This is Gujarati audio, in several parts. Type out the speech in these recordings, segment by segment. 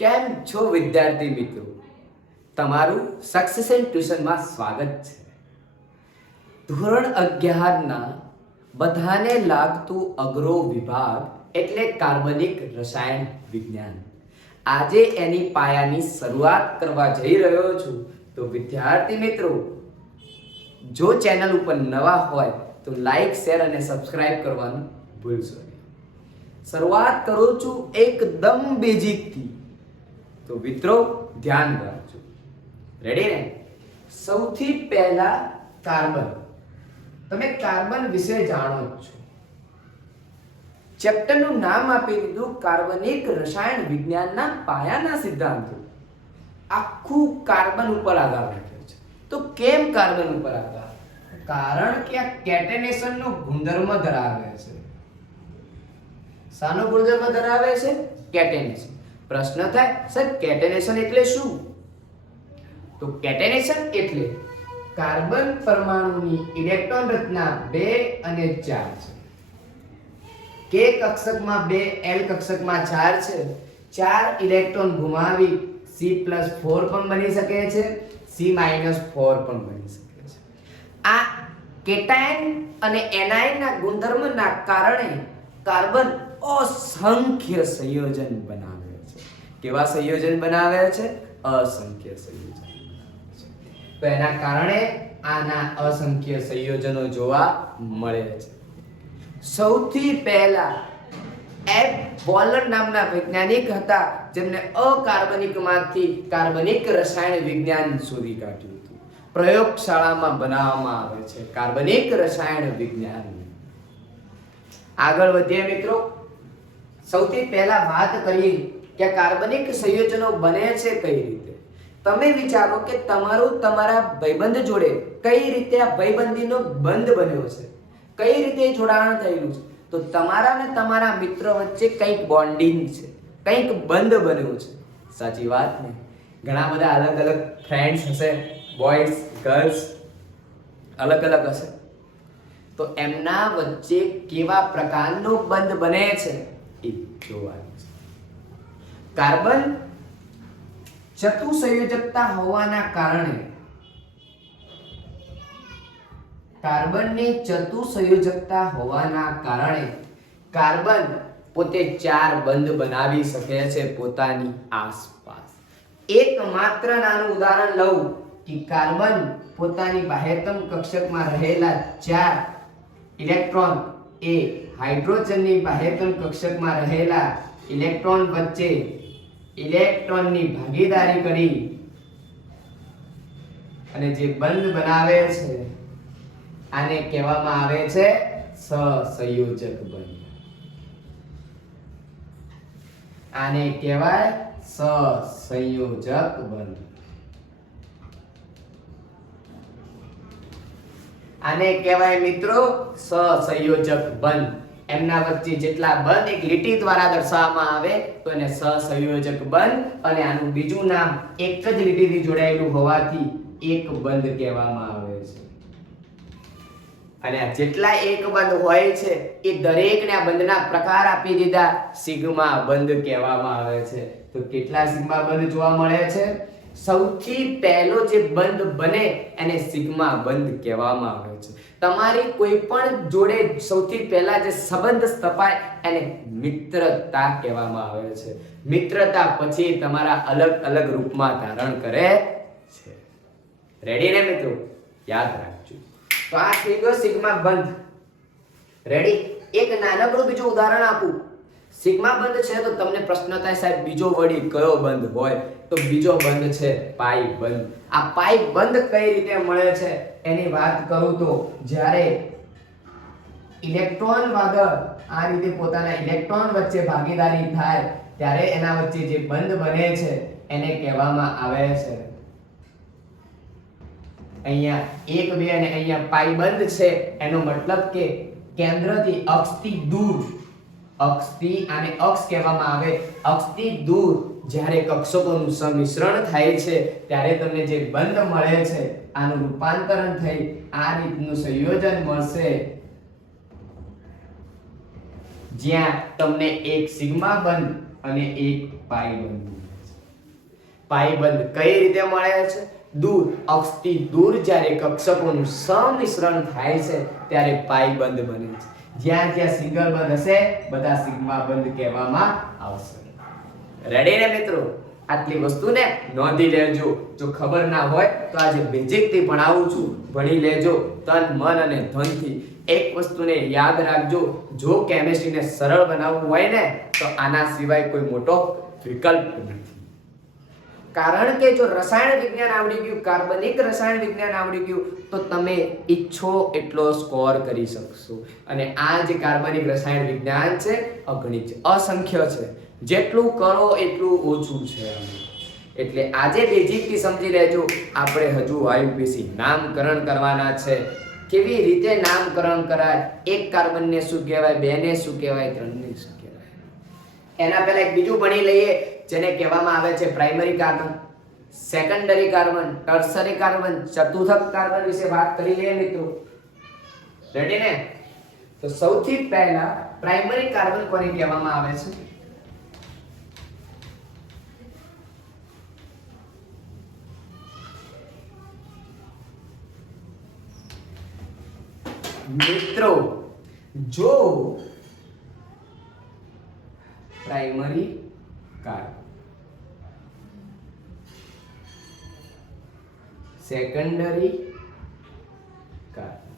કેમ છો વિદ્યાર્થી મિત્રો? તમારું સક્સેશન ટ્યુશનમાં સ્વાગત છે. ધોરણ 11 ના બધાને લાગતું અઘરો વિભાગ એટલે કાર્બનિક રસાયણ વિજ્ઞાન. આજે એની પાયાની શરૂઆત કરવા જઈ રહ્યો છું. તો વિદ્યાર્થી મિત્રો, જો ચેનલ ઉપર નવા હોય તો લાઈક, શેર અને સબસ્ક્રાઇબ કરવાનું ભૂલશો નહીં. શરૂઆત કરું છું એકદમ બેઝિકથી. તો મિત્રો ધ્યાન રાખજો. રેડી ને? સૌથી પહેલા કાર્બન. તમે કાર્બન વિશે જાણો જ છો. ચેપ્ટરનું નામ આપી દીધું કાર્બનિક રસાયણ વિજ્ઞાનના પાયાના સિદ્ધાંતો. આખું કાર્બન ઉપર આધાર રાખે છે. તો કેમ કાર્બન ઉપર આધાર? કારણ કે આ કેટેનેશનનો ગુણધર્મ ધરાવે છે. શાનો ગુણધર્મ ધરાવે છે? કેટેનેશન. પ્રશ્ન થાય, સર કેટેનેશન એટલે શું? તો કેટેનેશન એટલે કાર્બન પરમાણુની ઇલેક્ટ્રોન રચના 2 અને 4 છે. K કક્ષકમાં 2, L કક્ષકમાં 4 છે. 4 ઇલેક્ટ્રોન ગુમાવી C+4 પણ બની શકે છે, C-4 પણ બની શકે છે. આ કેટાયન અને એનાયન ના ગુણધર્મના કારણે કાર્બન અસંખ્ય સંયોજન બનાવે છે. કેવા સંયોજન બનાવે છે? અસંખ્ય સંયોજન બનાવે છે. તો એના કારણે આના અસંખ્ય સંયોજનો જોવા મળે છે. સૌથી પહેલા એફ બોલર નામના વૈજ્ઞાનિક હતા, જેમને અકાર્બનિકમાંથી કાર્બનિક રસાયણ વિજ્ઞાન શોધી કાઢ્યું હતું. પ્રયોગશાળામાં બનાવવામાં આવે છે કાર્બનિક રસાયણ વિજ્ઞાન. આગળ વધીએ મિત્રો. સૌથી પહેલા વાત કરીએ કે કાર્બનિક સંયોજનો બને છે કઈ રીતે. તમે વિચારો કે તમારા ભાઈબંધ જોડે કઈ રીતે આ ભાઈબંધીનો બંધ બન્યો છે, કઈ રીતે જોડાણ થયેલું છે. તો તમારા અને તમારા મિત્ર વચ્ચે કંઈક બોન્ડિંગ છે, કંઈક બંધ બન્યો છે. સાચી વાત ને? ઘણા બધા અલગ અલગ ફ્રેન્ડ્સ હશે, બોયઝ ગર્લ્સ અલગ અલગ હશે. તો એમના વચ્ચે કેવા પ્રકારનો બંધ બને છે એ જોવાનું છે. કાર્બન ચતુસંયોજકતા હોવાના કારણે કાર્બનની ચતુસંયોજકતા હોવાના કારણે કાર્બન પોતે 4 બંધ બનાવી શકે છે પોતાની આસપાસ. એકમાત્ર નાનું ઉદાહરણ લઉં કે કાર્બન પોતાની બાહ્યતમ કક્ષકમાં રહેલા 4 ઇલેક્ટ્રોન એ હાઇડ્રોજનની બાહ્યતમ કક્ષકમાં રહેલા ઇલેક્ટ્રોન વચ્ચે ઇલેક્ટ્રોનની ભાગીદારી કરી અને જે બંધ બનાવે છે આને કહેવામાં આવે છે સહસંયોજક બંધ. આને કહેવાય સહસંયોજક બંધ. આને કહેવાય મિત્રો સહસંયોજક બંધ. એમના વચ્ચે જેટલા બંધ એક લીટી દ્વારા દર્શાવવામાં આવે તો એને સહસંયોજક બંધ, અને આનું બીજું નામ એક જ લીટીથી જોડાયેલું હોવાથી એક બંધ કહેવામાં આવે છે. અને આ જેટલા એક બંધ હોય છે એ દરેકને આ બંધના પ્રકાર આપી દીધા. સિગ્મા બંધ કહેવામાં આવે છે. તો કેટલા સિગ્મા બંધ જોવા મળે છે? સૌથી પહેલો જે બંધ બને એને સિગ્મા બંધ કહેવામાં આવે છે. તમારી કોઈ પણ જોડે સૌથી પહેલા જે સંબંધ સ્થપાય એને મિત્રતા કહેવામાં આવે છે. મિત્રતા પછી તમારા અલગ અલગ રૂપમાં ધારણ કરે છે. રેડી ને મિત્રો? યાદ રાખજો. તો આ થઈ ગયો સિગ્મા બંધ. રેડી? એક નાનકડું બીજું ઉદાહરણ આપું. સિગ્મા બંધ છે તો તમને પ્રશ્ન થાય, સાહેબ બીજો વળી કયો બંધ હોય? તો બીજો બંધ છે પાઈ બંધ. આ પાઈ બંધ કઈ રીતે મળે છે એની વાત કરું તો જ્યારે ઇલેક્ટ્રોન વાદળ આ રીતે પોતાના ઇલેક્ટ્રોન વચ્ચે ભાગીદારી થાય ત્યારે એના વચ્ચે જે બંધ બને છે એને કહેવામાં આવે છે, અહીંયા 1 2 અને અહીંયા પાઈ બંધ છે. એનો મતલબ કે કેન્દ્રથી અક્ષથી દૂર, અક્ષથી આને અક્ષ કહેવામાં આવે, અક્ષથી દૂર જ્યારે કક્ષકોનું સંમિશ્રણ થાય છે ત્યારે તમને જે બંધ મળે છે આનું રૂપાંતરણ થઈ આ રીતનું સંયોજન મળશે, જ્યાં તમને એક સિગ્મા બંધ અને એક પાઈ બંધ મળે છે. પાઈ બંધ કઈ રીતે મળે છે? દૂર, અક્ષથી દૂર જ્યારે કક્ષકોનું સમિશ્રણ થાય છે ત્યારે પાઈ બંધ બને છે. જ્યાં જ્યાં સિંગલ બંધ હશે બધા સિગ્મા બંધ કહેવામાં આવશે. રેડી ને મિત્રો? આટલી વસ્તુને નોંધી લેજો. જો ખબર ના હોય તો આજે બેઝિક થી ભણાવું છું, ભણી લેજો તન મન અને ધન થી. એક વસ્તુને યાદ રાખજો, જો કેમિસ્ટ્રીને સરળ બનાવવું હોય ને તો આના સિવાય કોઈ મોટો વિકલ્પ નથી. કારણ કે જો રસાયણ વિજ્ઞાન આવડી ગયું, કાર્બનિક રસાયણ વિજ્ઞાન આવડી ગયું તો તમે ઈચ્છો એટલો સ્કોર કરી શકશો. અને આ જે કાર્બનિક રસાયણ વિજ્ઞાન છે અગણિત છે, અસંખ્ય છે. જેટલું કરો એટલું ઓછું છે. એટલે આજે બેઝિક થી સમજી લેજો. આપણે હજુ આયુપીસી નામકરણ કરવાના છે. કેવી રીતે નામકરણ કરાય? એક કાર્બનને શું કહેવાય, બે ને શું કહેવાય, ત્રણ ને શું કહેવાય? એના પહેલા એક બીજું ભણી લઈએ જેને કહેવામાં આવે છે primary carbon, secondary carbon, tertiary carbon, ચતુર્થક કાર્બન વિશે વાત કરી લઈએ મિત્રો. રેડી ને? તો સૌથી પહેલા પ્રાઇમરી કાર્બન કોને કહેવામાં આવે છે? મિત્રો જો primary carbon, secondary carbon,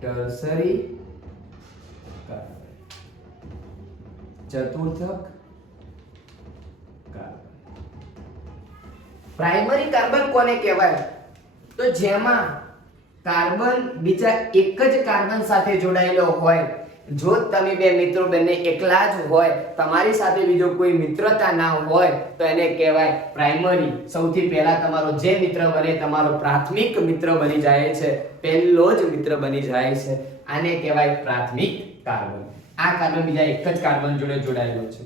tertiary carbon, ચતુર્થક કાર્બન. પ્રાઇમરી કાર્બન કોને કહેવાય? તો જેમાં કાર્બન બીજા એક જ કાર્બન સાથે જોડાયેલો હોય. જો તમે બે મિત્રો બંને એકલા જ હોય, તમારી સાથે બીજો કોઈ મિત્રતા ના હોય તો એને કહેવાય પ્રાઇમરી. સૌથી પહેલા તમારો જે મિત્ર બને તમારો પ્રાથમિક મિત્ર બની જાય છે, પહેલો જ મિત્ર બની જાય છે. આને કહેવાય પ્રાથમિક કાર્બન. આ કાર્બન બીજા એક જ કાર્બન જોડે જોડાયેલો છે.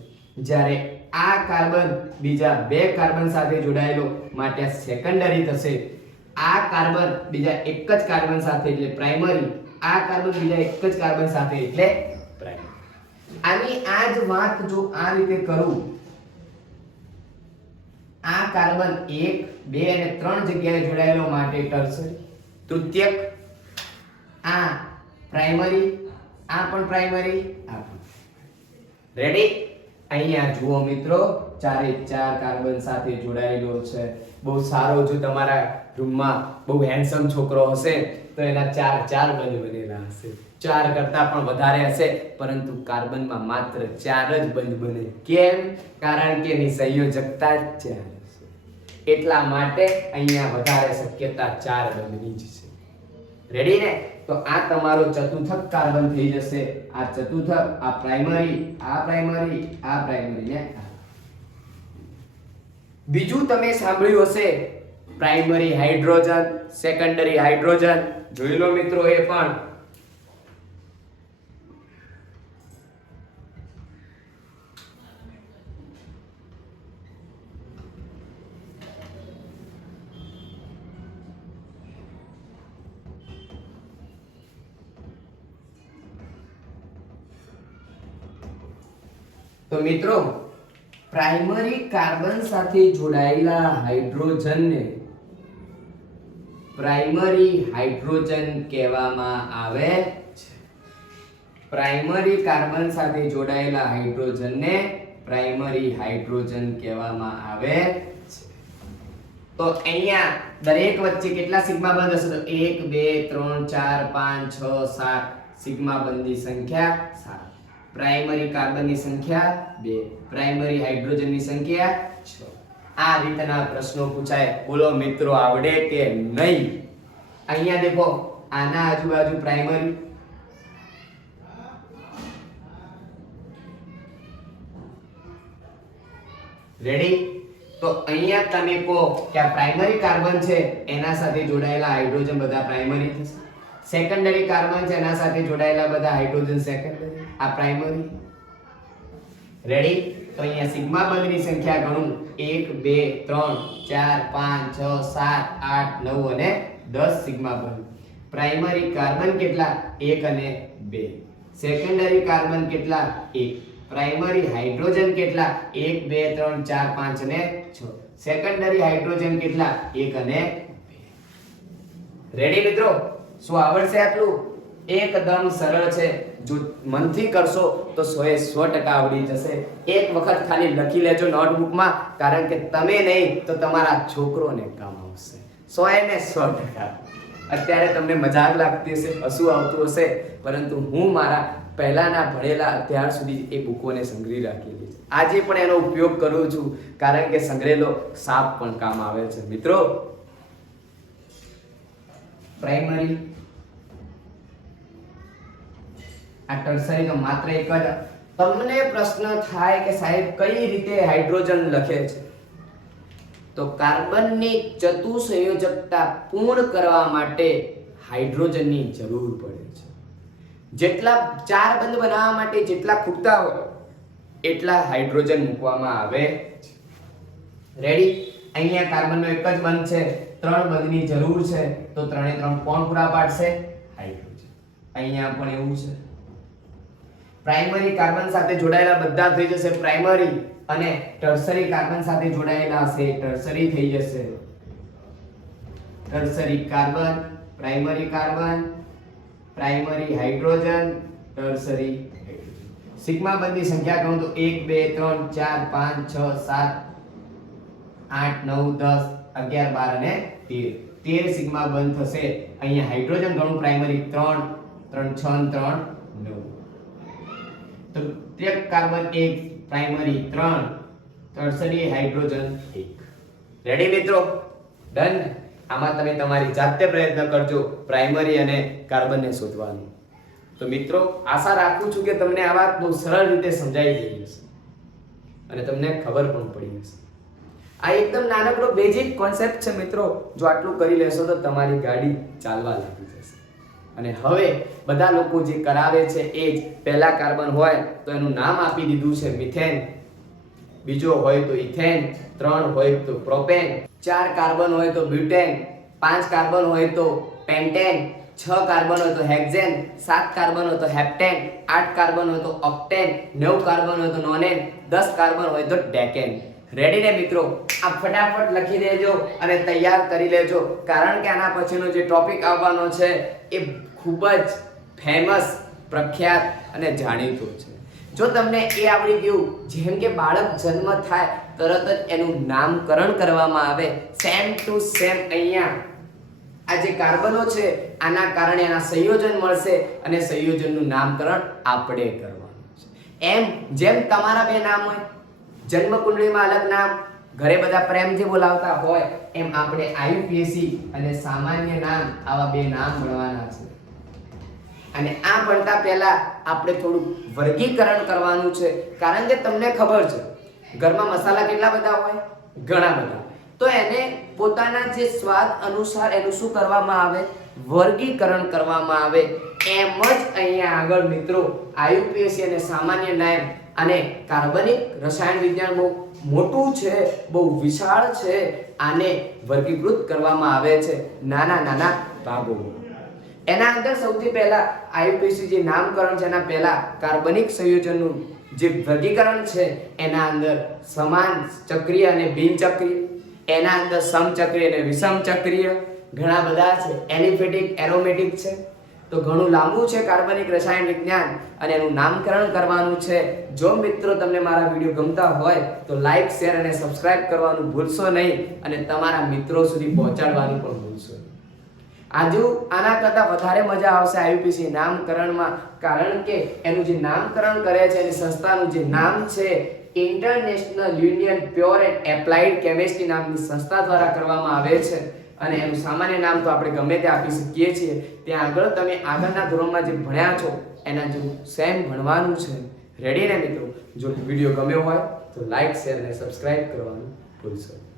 જ્યારે આ કાર્બન બીજા બે કાર્બન સાથે જોડાયેલો માટે સેકન્ડરી થશે. આ કાર્બન બીજા એક જ કાર્બન સાથે એટલે પ્રાઇમરી. આ કાર્બન બીજા એક જ કાર્બન સાથે એટલે પ્રાઇમરી. આની આ જ વાત જો આ રીતે કરું, આ કાર્બન 1, 2 અને 3 જગ્યાએ જોડાયેલો માટે ટર્સરી, તૃતીયક. આ પ્રાઇમરી, આ પણ પ્રાઇમરી, આ પણ. રેડી? અહીંયા જુઓ મિત્રો, ચારે ચાર કાર્બન સાથે જોડાયેલો છે. બહુ સારો, જો તમારા રૂમમાં બહુ હેન્ડસમ છોકરો હશે તો એના ચાર બંધ બનેલા હશે. 4 કરતા પણ વધારે હશે, પરંતુ કાર્બનમાં માત્ર 4 જ બંધ બને. કેમ? કારણ કે એની સંયોજકતા જ 4 છે. એટલા માટે અહીંયા વધારે શક્યતા 4 બંધની જ છે. રેડી ને? તો આ તમારો ચતુર્થક કાર્બન થઈ જશે. આ ચતુર્થક, આ પ્રાઇમરી, આ પ્રાઇમરી, આ પ્રાઇમરી ને આ. બીજું તમે સાંભળ્યું હશે પ્રાઇમરી હાઇડ્રોજન, સેકન્ડરી હાઇડ્રોજન. જોઈ લો મિત્રો એ પણ. તો મિત્રો પ્રાઇમરી કાર્બન સાથે જોડાયેલા હાઇડ્રોજનને પ્રાઇમરી હાઇડ્રોજન કહેવામાં આવે છે. પ્રાઇમરી કાર્બન સાથે જોડાયેલા હાઇડ્રોજનને પ્રાઇમરી હાઇડ્રોજન કહેવામાં આવે છે. તો અહીંયા દરેક વચ્ચે કેટલા સિગ્મા બંધ હશે? તો 1 2 3 4 5 6 7 સિગ્મા બંધની સંખ્યા 7. પ્રાઇમરી કાર્બનની સંખ્યા 2, પ્રાઇમરી હાઇડ્રોજનની સંખ્યા 6. આ રીતના પ્રશ્નો પૂછાય. બોલો મિત્રો, આવડે કે નહીં? અહીંયા દેખો, આના આજુબાજુ પ્રાઇમરી, રેડી? તો અહીંયા તમે કહો કે આ પ્રાઇમરી કાર્બન છે, એના સાથે જોડાયેલા હાઇડ્રોજન બધા પ્રાઇમરી થશે. સેકન્ડરી કાર્બન છે, એના સાથે જોડાયેલા બધા હાઇડ્રોજન સેકન્ડરી, આ પ્રાઇમરી. રેડી? તો અહીંયા સિગ્મા બંધની સંખ્યા ગણું 1 2 3 4 5 6 7 8 9 અને 10 સિગ્મા બંધ. પ્રાઇમરી કાર્બન કેટલા? 1 અને 2. સેકન્ડરી કાર્બન કેટલા? 1. પ્રાઇમરી હાઇડ્રોજન કેટલા? 1 2 3 4 5 અને 6. સેકન્ડરી હાઇડ્રોજન કેટલા? 1 અને 2. રેડી મિત્રો? શું આવડશે આટલું? એકદમ સરળ છે. જો મનથી કરશો તો 100% આવડી જશે. એક વખત ખાલી લખી લેજો નોટબુકમાં, કારણ કે તમે નહીં તો તમારા છોકરોને કામ આવશે. 100%. અત્યારે તમને મજાક લાગતી હશે, હસવું આવતું હશે, પરંતુ હું મારા પહેલાના ભણેલા અત્યાર સુધી એ બુકોને સંગ્રહી રાખેલી છે. આજે પણ એનો ઉપયોગ કરું છું, કારણ કે સંગ્રહેલો સાપ પણ કામ આવે છે. મિત્રો, પ્રાઇમરી આ ટર્સરી તો માત્ર એક જ. તમને પ્રશ્ન થાય કે સાહેબ કઈ રીતે હાઇડ્રોજન લખે છે? તો કાર્બનની ચતુસંયોજકતા પૂર્ણ કરવા માટે હાઇડ્રોજનની જરૂર પડે છે. જેટલા 4 બંધ બનાવવા માટે જેટલા ખૂટતા હોય એટલા હાઇડ્રોજન મૂકવામાં આવે છે. રેડી? અહીંયા કાર્બનનો એક જ બંધ છે, 3 બંધની જરૂર છે, તો 3 એ 3 કોણ પૂરા પાડશે? હાઇડ્રોજન. અહીંયા પણ એવું છે. પ્રાઇમરી કાર્બન સાથે જોડાયેલા બધા થઈ જશે પ્રાઇમરી, અને ટર્સરી કાર્બન સાથે જોડાયેલા હશે ટર્સરી થઈ જશે. Tertiary carbon, primary hydrogen, tertiary hydrogen. Sigma બંધની સંખ્યા કહું તો 1 2 3 4 5 6 7 8 9 10 11 12 અને 13 સિગ્મા બંધ થશે. અહીંયા હાઇડ્રોજન ગણું પ્રાઇમરી 3 3 6 3 9. તો તૃતીયક carbon 1, primary 3, tertiary hydrogen 1. Ready મિત્રો? ડન. આમાં તમે તમારી જાતે પ્રયત્ન કરજો પ્રાઇમરી અને કાર્બનને શોધવાનો. તો મિત્રો, આશા રાખું છું કે તમને આ વાત બહુ સરળ રીતે સમજાઈ ગઈ હશે અને તમને ખબર પણ પડી હશે. આ એકદમ નાનકડો બેઝિક કોન્સેપ્ટ છે મિત્રો. જો આટલું કરી લેશો તો તમારી ગાડી ચાલવા લાગી જશે. અને હવે બધા લોકો જે કરાવે છે એ જ, પહેલા કાર્બન હોય તો એનું નામ આપી દીધું છે મિથેન, બીજો હોય તો ઇથેન, 3 હોય તો પ્રોપેન, 4 કાર્બન હોય તો બ્યુટેન, 5 કાર્બન હોય તો પેન્ટેન, 6 કાર્બન હોય તો હેક્ઝેન, 7 કાર્બન હોય તો હેપ્ટેન, 8 કાર્બન હોય તો ઓક્ટેન, 9 કાર્બન હોય તો નોનેન, 10 કાર્બન હોય તો ડેકેન. રેડી ને મિત્રો? આ ફટાફટ લખી દેજો અને તૈયાર કરી લેજો, કારણ કે આના પછીનો જે ટોપિક આવવાનો છે એ ખૂબ જ ફેમસ, પ્રખ્યાત અને જાણીતો છે. જો તમને એ આવડી ગયું, જેમ કે બાળક જન્મ થાય તરત જ એનું નામકરણ કરવામાં આવે, સેમ ટુ સેમ અહીંયા આ જે કાર્બનો છે આના કારણે એના સંયોજન મળશે અને સંયોજનનું નામકરણ આપણે કરવાનું છે. એમ જેમ તમારા બે નામ હોય, જન્મ કુંડળીમાં અલગ નામ, ઘરે બધા પ્રેમથી બોલાવતા હોય, એમ આપણે આયુપીએસસી અને સામાન્ય નામ, આવા બે નામ ભણવાના છે. અને આ ભણતા પહેલા આપણે થોડું વર્ગીકરણ કરવાનું છે, કારણ કે તમને ખબર છે ઘરમાં મસાલા કેટલા બધા હોય? ઘણા બધા. તો એને પોતાના જે સ્વાદ અનુસાર એનું શું કરવામાં આવે? વર્ગીકરણ કરવામાં આવે. એમ જ અહીંયા આગળ મિત્રો આયુપીએસસી અને સામાન્ય નામ અને કાર્બનિક રસાયણ વિજ્ઞાન બહુ મોટું છે, બહુ વિશાળ છે. આને વર્ગીકૃત કરવામાં આવે છે નાના નાના ભાગોમાં. એના અંદર સૌથી પહેલા આયુપીએસસી જે નામકરણ છે એના પહેલા કાર્બનિક સંયોજનનું જે વર્ગીકરણ છે એના અંદર સમાન ચક્રીય અને બિનચક્રીય, એના અંદર સમચક્રીય અને વિષમચક્રીય ઘણા બધા છે. એલિફેટિક, એરોમેટિક છે. તો ઘણું લાંબુ છે કાર્બનિક રસાયણ વિજ્ઞાન અને એનું નામકરણ કરવાનું છે. જો મિત્રો તમને મારા વિડીયો ગમતા હોય તો લાઈક, શેર અને સબસ્ક્રાઇબ કરવાનું ભૂલશો નહીં અને તમારા મિત્રો સુધી પહોંચાડવાનું પણ ભૂલશો નહીં. આજુ આના કરતાં વધારે મજા આવશે આયુપીએસસી નામકરણમાં, કારણ કે એનું જે નામકરણ કરે છે એની સંસ્થાનું જે નામ છે international union pure and applied chemistry નામની સંસ્થા દ્વારા કરવામાં આવે છે. અને એનું સામાન્ય નામ તો આપણે ગમે તે આપી શકીએ છીએ. ત્યાં આગળ તમે આગળના ધોરણમાં જે ભણ્યા છો એના જેવું સેમ ભણવાનું છે. રેડી ને મિત્રો? જો વિડીયો ગમ્યો હોય તો લાઈક, શેર અને સબસ્ક્રાઇબ કરવાનું ભૂલશો નહીં.